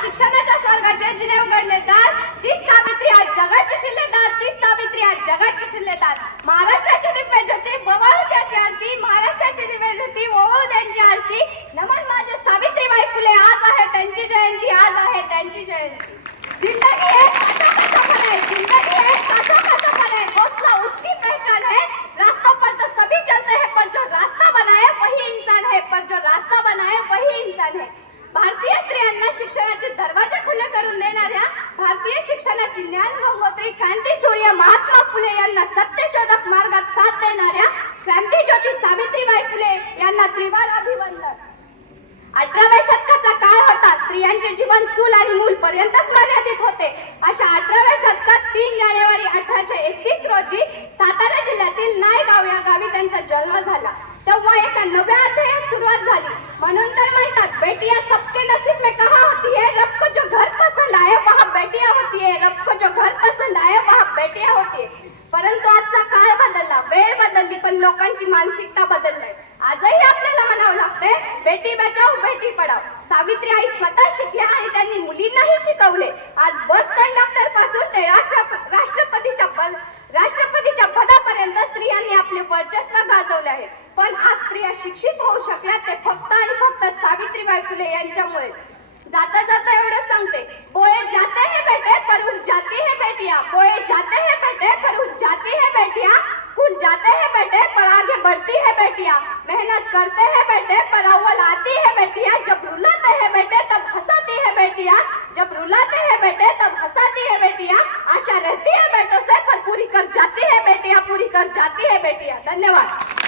शिक्षणाच्या स्वर्गाचे जिने उघडले दार, तीच सावित्री आज जगाची शिल्लेदार, तीच सावित्री आज जगाची शिल्लेदार. महाराष्ट्राची दिव्य ज्योती बवाळू त्याची आरती, महाराष्ट्राची दिव्य ज्योती ओवाळू त्यांची आरती. नमन माझे सावित्रीबाई फुले, आज आहे त्यांची जयंती, आज आहे त्यांची जयंती. जिंदगी है कांटों का सफर है, जिंदगी है कांटों का सफर है, हौसला उसकी पहचान है. रास्तों पर तो सभी चलते हैं, पर जो रास्ता बनाए वही इंसान है, पर जो रास्ता बनाए वही इंसान है. भारतीय स्त्रियांना शिक्षणाचे दरवाजे खुले करून देणाऱ्या भारतीय शिक्षणाची ज्ञान गंगोत्री क्रांतीसूर्य महात्मा फुले यांना सत्यशोधक मार्गात साथ देणाऱ्या क्रांतीज्योती सावित्रीबाई फुले यांना त्रिवार अभिवंदन. 18व्या शतकाचा काळ होता, स्त्रियांचे जीवन चूल आणि मूल पर्यंतच मर्यादित होते. अशा 18व्या शतकात 3 जानेवारी 1831 रोजी सातारा जिल्ह्यातील नायगाव या गावी त्यांचा जन्म झाला. तेव्हा एका नव्या अध्यायात सुरुवात झाली. म्हणून तर म्हणतात, बेटियां सबके नसीब में कहाँ होती है, रब को जो घर पसंद आए वहाँ बेटियां होती है, रब को जो घर पसंद आए वहाँ बेटियां होती है. परंतु आजचा काळ बदलला, वेळ बदलली, पण लोकांची मानसिकता बदलली. आजही आपल्याला म्हणावं लागते, बेटी बचाओ बेटी पढाओ. सावित्री आई स्वतः शिकल्या आणि त्यांनी मुलींनाही शिकवले. आज बस कंडक्टर पासून ते राष्ट्रपतीच्या पदापर्यंत स्त्रियांनी आपले वर्चस्व गाजवले आहे. पण आज स्त्रिया शिक्षित होऊ शकल्या ते फक्त आणि फक्त सावित्रीबाई फुले यांच्यामुळे. जाता जाता एवढं सांगते, बोए जाते हैं बेटे पर उठ जाती है बेटियां, बोए जाते हैं बेटे पर उठ जाती है बेटियां, स्कूल जाते हैं बेटे पर आगे बढ़ती है बेटियां, मेहनत करते हैं बेटे पर अव्वल आती है बेटियां, जब रुलाते हैं बेटे तब हंसाती है बेटियां, जब रुलाते हैं बेटे तब हंसाती है बेटियां, आशा रहती है बेटों से पर पूरी कर जाती है बेटियां, पूरी कर जाती है बेटियां. धन्यवाद.